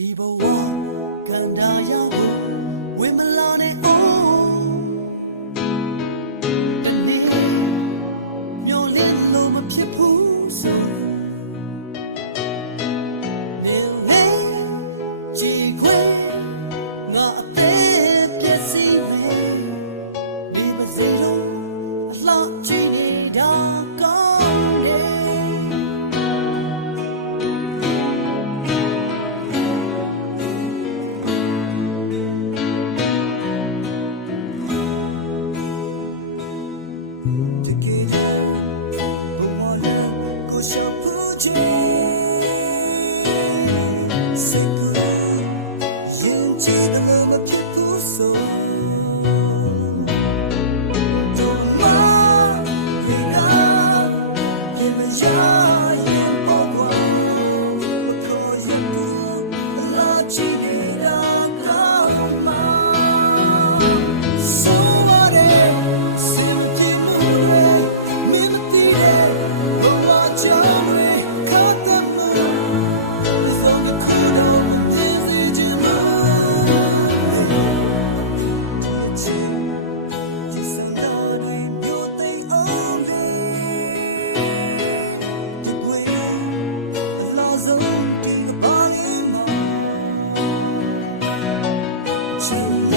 ဒီဘဝကန္တာရောက်ဝင်းမလာနဲ့အိုးတနေ့မျောလင်းလို့မဖြစ်ဘူးဆိုနေလေကြည်ခွေငါအသေးပြည့်စည်မယ်ဒီမစလုံးအလှချီနေတာ ရင် Christ.